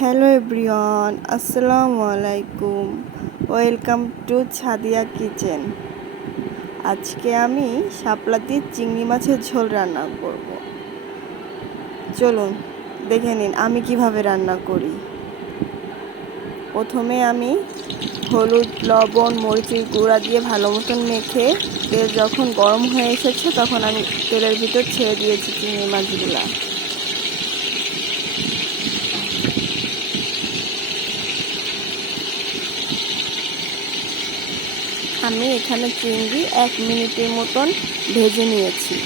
Hello everyone, আসসালামু আলাইকুম। Welcome to Sadia kitchen. আজকে আমি শাপলা দিয়ে চিংড়ি মাছের ঝোল রান্না করব। চলুন, দেখে নিন আমি কীভাবে রান্না করি। প্রথমে আমি হলুদ, লবণ, মরিচের গুঁড়া দিয়ে ভালো মতন মেখে তেল যখন গরম হয়ে এসেছে তখন আমি তেলের ভিতর ছেড়ে দিয়েছি চিংড়ি মাছগুলা। আমি এখানে চিংড়ি এক মিনিটের মতন ভেজে নিয়েছি।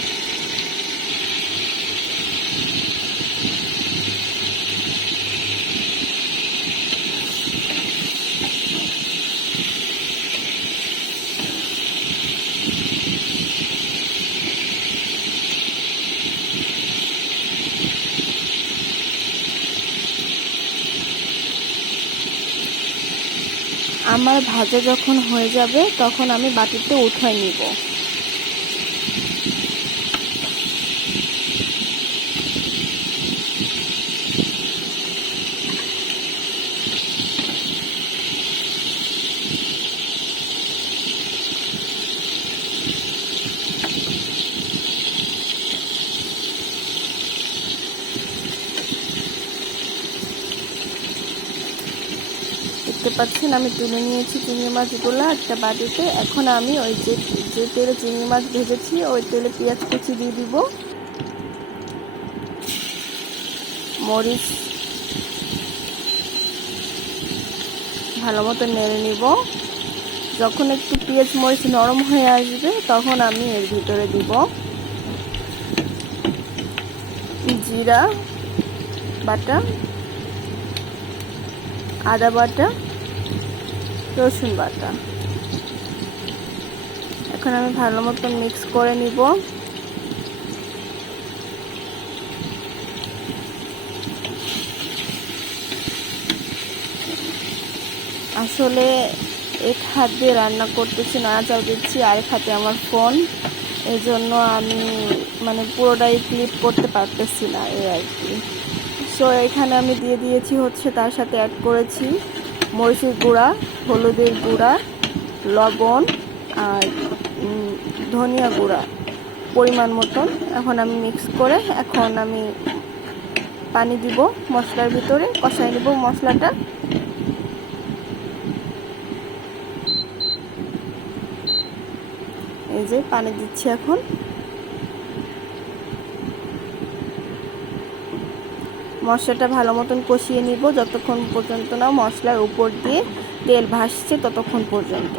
আমার ভাজা যখন হয়ে যাবে তখন আমি বাটিতে উঠাই নিব। পাচ্ছেন, আমি তুলে নিয়েছি চিংড়ি মাছগুলো একটা বাটিতে। এখন আমি ওই যে যে তেলে চিংড়ি মাছ ভেজেছি, ওই তেলে পেঁয়াজ কুচি দিয়ে দিব। মরিচ ভালো মতো নেড়ে নিব। যখন একটু পেঁয়াজ, মরিচ নরম হয়ে আসবে, তখন আমি এর ভিতরে দিব জিরা বাটা, আদা বাটা রসুন বাটা। এখন আমি ভালো মতো মিক্স করে নিব। আসলে এক হাত দিয়ে রান্না করতেছি না চাল দিচ্ছি, আরেক হাতে আমার ফোন এই জন্য আমি মানে পুরোটাই ক্লিপ করতে পারতেছি না এই আর কি। সো এখানে আমি দিয়ে দিয়েছি হচ্ছে তার সাথে অ্যাড করেছি মরিচের গুঁড়া। হলুদের গুঁড়া, লবণ আর ধনিয়া গুঁড়া পরিমাণ মতন এখন আমি মিক্স করে এখন আমি পানি দিব মশলার ভিতরে কষাই নেব মশলাটা। এই যে পানি দিচ্ছি এখন। মশলাটা ভালো মতন কষিয়ে নিব, যতক্ষণ পর্যন্ত না মশলার উপর দিয়ে তেল ভাসছে ততক্ষণ পর্যন্ত।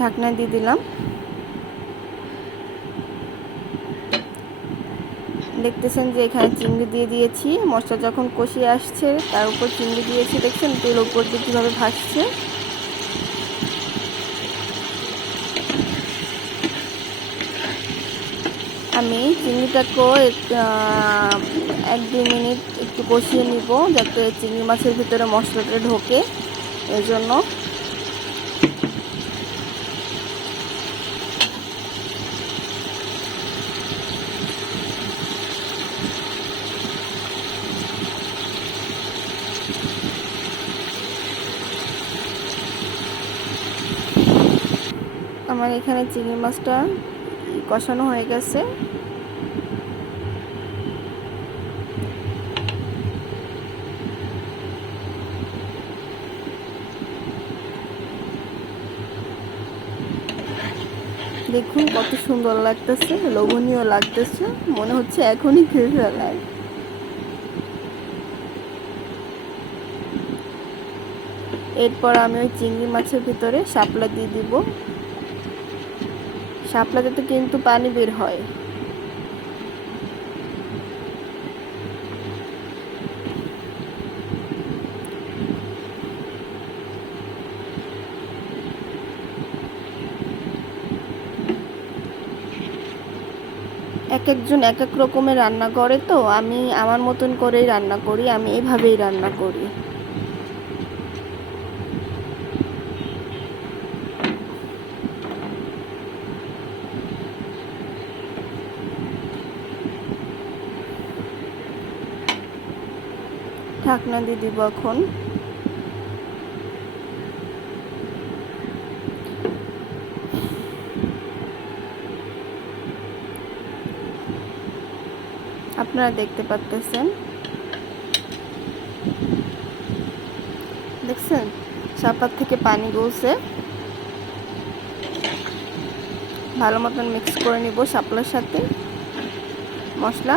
ঢাকনা দিয়ে দিলাম। দেখতেছেন যে এখানে চিংড়ি দিয়ে দিয়েছি। মশলা যখন কষিয়ে আসছে, তার উপর চিংড়ি দিয়েছি। দেখছেন তেল উপর দিয়ে কীভাবে ভাসছে। আমি চিংড়িটাকেও এক দুই মিনিট একটু কষিয়ে নিব, যাতে চিংড়ি মাছের ভিতরে মশলাটা ঢোকে। এই জন্য। আমার এখানে চিংড়ি মাছটা কষানো হয়ে গেছে। দেখুন কত সুন্দর লাগতেছে, লোভনীয় লাগতেছে, মনে হচ্ছে এখনই খেয়ে ফেলায় এরপর আমি ওই চিংড়ি মাছের ভিতরে শাপলা দিয়ে দিব। শাপলাতে তো কিন্তু পানি বের হয়। এক একজন এক এক রকমের রান্না করে তো, আমি আমার মতন করেই রান্না করি, আমি এভাবেই রান্না করি। ঢাকনা দিয়ে দিব এখন আপনারা দেখতে পাচ্তেছেন দেখছেন? সাপাত থেকে পানি গলছে। ভালো মতন মিক্স করে নিব সাপলার সাথে। মশলা।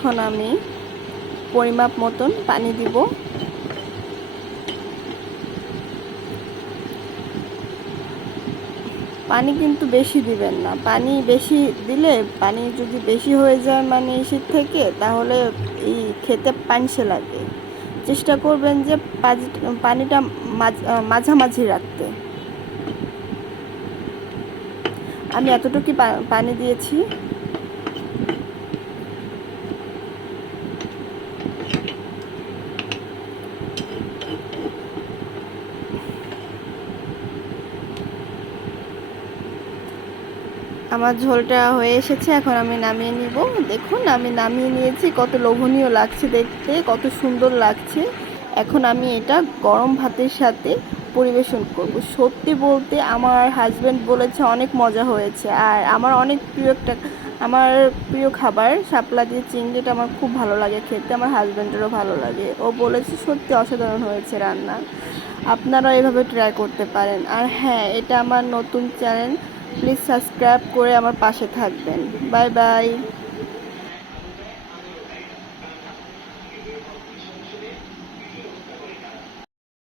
এখন আমি পরিমাপ মতন পানি দিব। পানি কিন্তু বেশি দিবেন না। পানি বেশি দিলে পানি যদি বেশি হয়ে যায় মানে শীত থেকে, তাহলে এই খেতে পানসে লাগে। চেষ্টা করবেন যে পানিটা মাঝ- মাঝামাঝি রাখতে। আমি এতটুকু পানি দিয়েছি। আমার ঝোলটা হয়ে এসেছে, এখন আমি নামিয়ে নিব। দেখুন, আমি নামিয়ে নিয়েছি, কত লোভনীয় লাগছে দেখতে, কত সুন্দর লাগছে। এখন আমি এটা গরম ভাতের সাথে পরিবেশন করব। সত্যি বলতে আমার হাজব্যান্ড বলেছে অনেক মজা হয়েছে, আর আমার অনেক প্রিয় একটা, আমার প্রিয় খাবার শাপলা দিয়ে চিংড়িটা আমার খুব ভালো লাগে খেতে, আমার হাজব্যান্ডেরও ভালো লাগে। ও বলেছে সত্যি অসাধারণ হয়েছে রান্না। আপনারা এভাবে ট্রাই করতে পারেন। আর হ্যাঁ এটা আমার নতুন চ্যানেল প্লিজ সাবস্ক্রাইব করে আমার পাশে থাকবেন। Bye bye.